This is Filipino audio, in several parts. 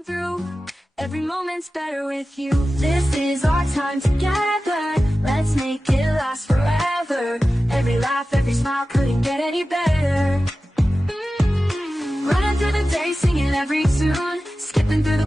come through. Every moment's better with you. This is our time together. Let's make it last forever. Every laugh, every smile couldn't get any better. Running through the day, singing every tune, skipping through the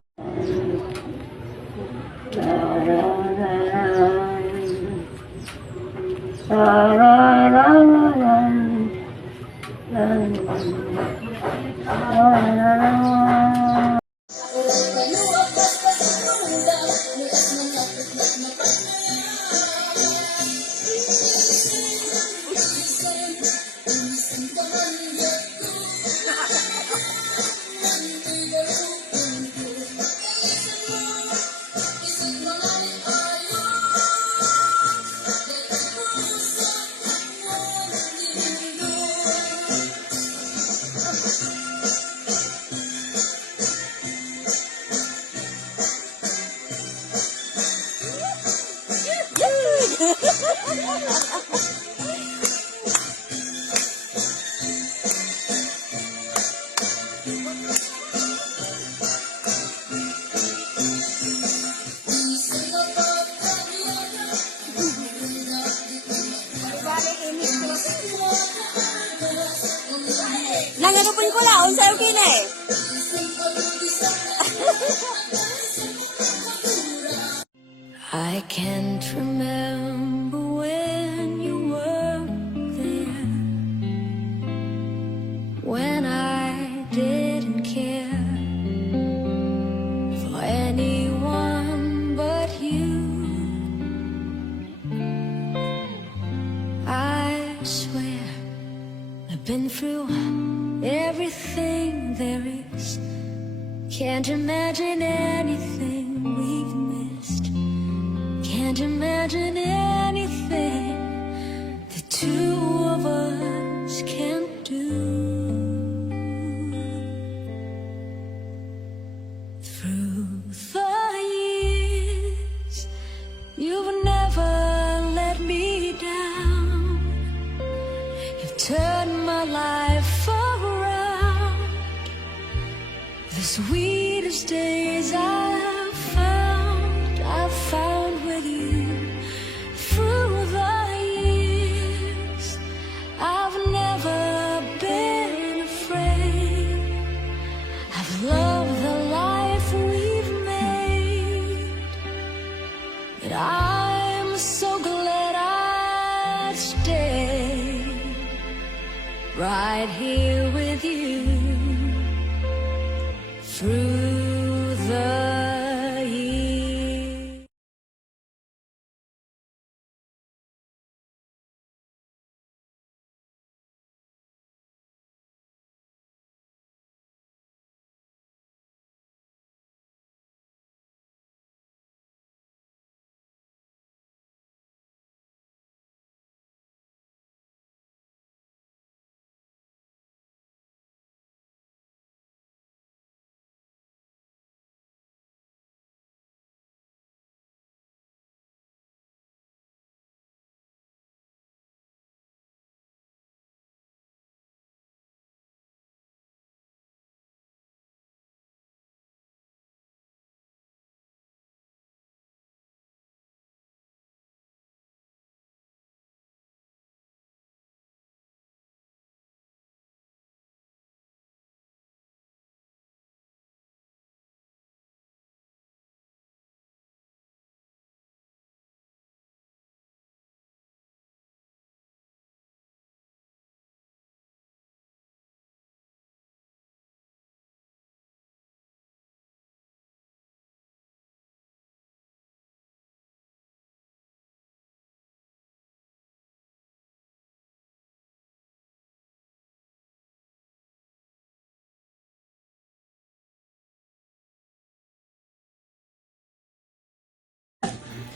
Nanganupin ko lang, sa'yo kina eh. I can't remember when you were there, when I didn't care for anyone but you. I swear I've been through everything there is. Can't imagine anything we've missed. Can't imagine anything the two of us can't do. Through the years, you've never let me down. You've turned my life around. The sweetest days I've found with you. Through the years, I've never been afraid. I've loved the life we've made, and I'm so glad I stayed right here with you. Through the years.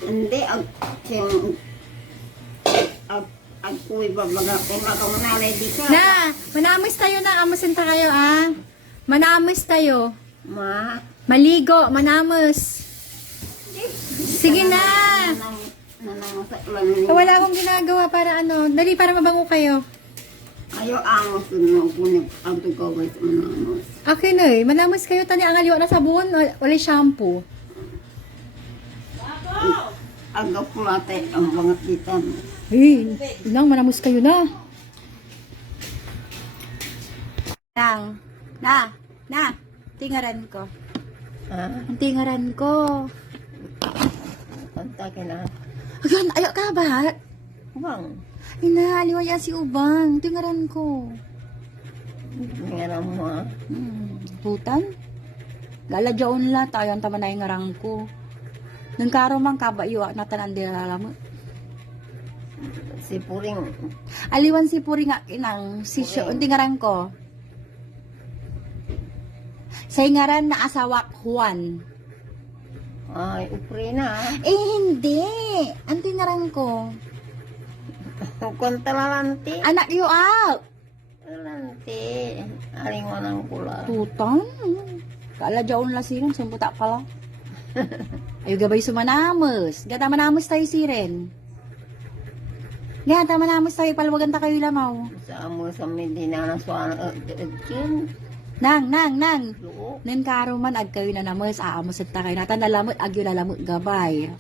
Hindi, kuwi ba mga manalay di ka? Na, manamis tayo na, amusin ta kayo ah. Manamis tayo. Maligo, manamis. Sige na. Wala akong ginagawa para ano. Dali, para mabango kayo. Ayo amos no kunig ang tugaway sa manamos. Akin eh, manamos kayo tani ang aliwa na sabon, wala shampoo. Ang gapulate ang mga kitan. Inang manamos kayo na. Tingaran ko. Ang tingaran ko. Pantake na. Ayun, ayo ka ba? Bang. Aliwa yan si Ubang, tingaran ko. Ngayon mo. Hutan? Galadyaon la, tayo ang taman na yung ngarang ko. Nang karo mang kabayo, natanan din alam mo. Si Puring. Aliwan si Puri nga inang, si Puring. tingaran ko. Sa ngaran na asawak Juan. Ay, upre na. Hindi. Ang tingaran ko. Kung talalante. Anak yo out. Talalante. Aling wanang pula. Tutan. Galadyaon la siren, sumputa pala. Ayo gabay sumanamos. Gata manamos tayo siren. Gata manamos tayo, palwagan ta kayo lamaw. Sa amo sa Medina na suwana. Kin. Nang. Loo. Nen karo man ag kayo na namos, aamos at kayo natan nalamot, agyo nalamot gabay.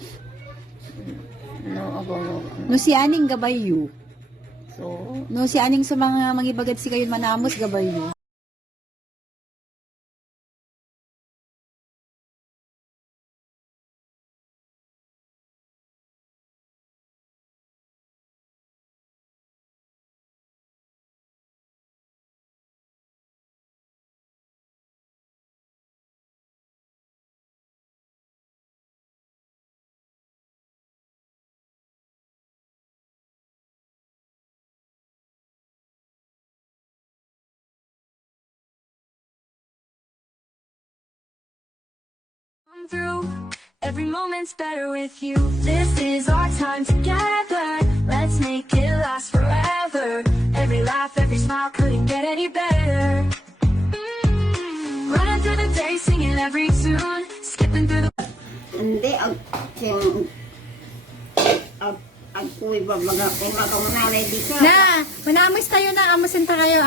No, ako no. No si aning gabay yu. So, No si aning sa mga mangibagad si kayo manamos gabay yu. Through every moment's better with you. This is our time together. Let's make it last forever. Every laugh, every smile couldn't get any better. Running through the day, singing every tune, skipping through the. hindi ang kuy ba mga manalay di ka. Na, manamos tayo na, amusin ta kayo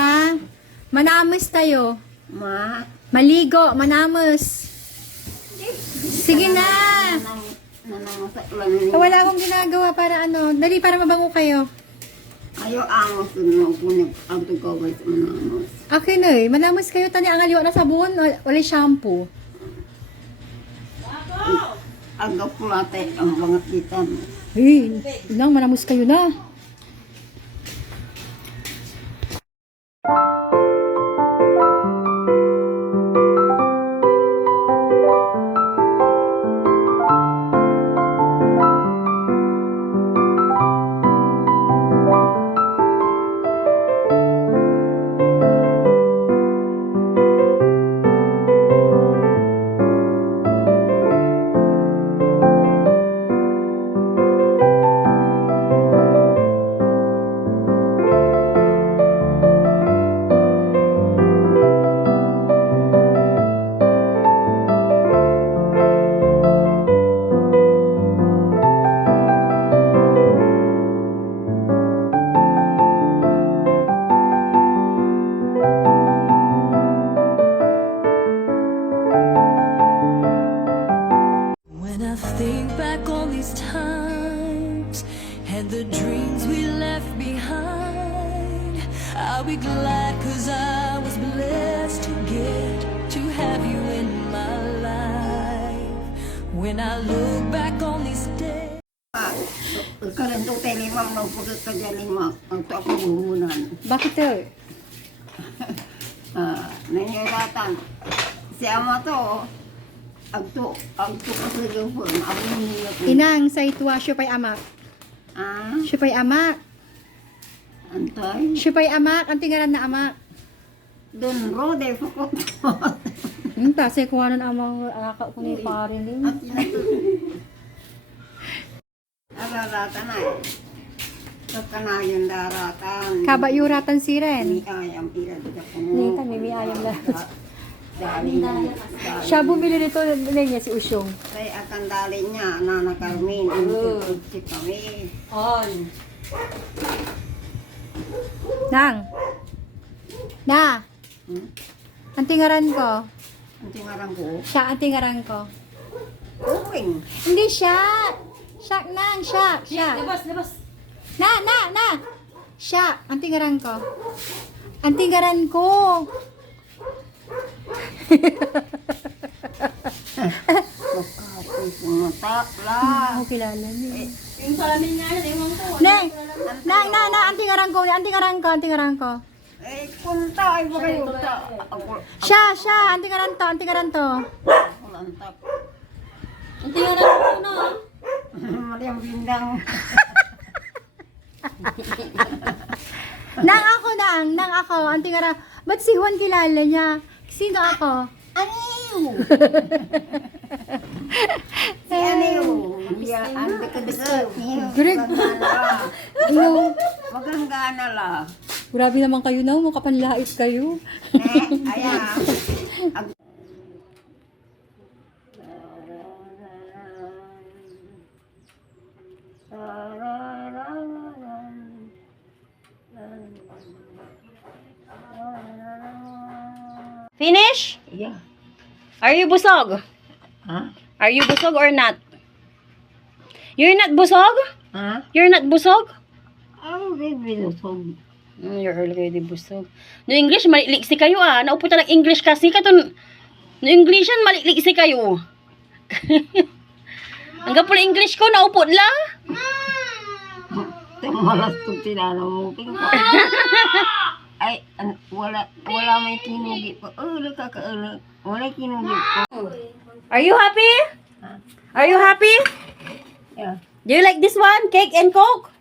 Manamos tayo. Ma. Maligo, manamos. Sige na. Wala akong ginagawa para dali para mabango kayo. Ayo amos no kunig ang tugaway sa manamos. Akin eh, manamos kayo tani ang aliwa na sabon, wala shampoo. Ang gapulate ang mga kitan. Inang manamos kayo na. When I think back on these times and the dreams we left behind, I'll be glad 'cause I was blessed to get to have you in my life. When I look back on these days. Karento tayo limang no pagkakadya lima ang to ako buhunan. Bakit eh? Nanyuratan. Si ama to agto kasi gawin. Ako nila ko. Inang sa itwa, syupay amak. Syupay amak. Antay. Syupay amak, ang tingaran na amak. Doon rode fakot. Tasay kuha nun amang akak ko ni parin din. At araratan na eh. Kakanayon daratan. Kabayuratan siren. Ni ayam pila dito ko. Nita, may ayam na. Dali. Siya bumili nito niya si Usyong. Kaya akan dali niya, Nana Carmen, si kami. Nang, Na. Hmm? Ang tingaran ko. Ang tingarang ko. Siya, ang tingaran ko. Uwing. Hindi siya. Siya nang, siya. Labas. Na. Siya, ang tingaran ko. Ang tingaran ko. Makapit ng matakla. Ako kilala niya. Yung salamin nga yun, ewan ko. Na, ang tingaran ko. Eh, punta. Ay, ba kayo? Ako. Siya, ang tingaran to. Ako lantak. Ang tingaran ko na. Mali ang bindang. Nang ako, ang tingaran. Ba't si Juan kilala niya? Sino ako? Aniw! Si Aniw. Ang deka-deka. Greg. Ano? Maganggana la. Grabe naman kayo na, makapanlait kayo. Ayan. Finish? Yeah. Are you busog? Ha? Are you busog or not? You're not busog? Ha? You're not busog? Ang bibinusog. You're already busog. No English, malilik si kayo ah. Naupo ta ng English kasi katon. No Englishan, malilik si kayo. Ang gapol English ko, naupo la. Malas itong tinanong ko. Ay, wala may kinugi pa. Wala kinugi pa. Are you happy? Are you happy? Yeah. Do you like this one? Cake and Coke?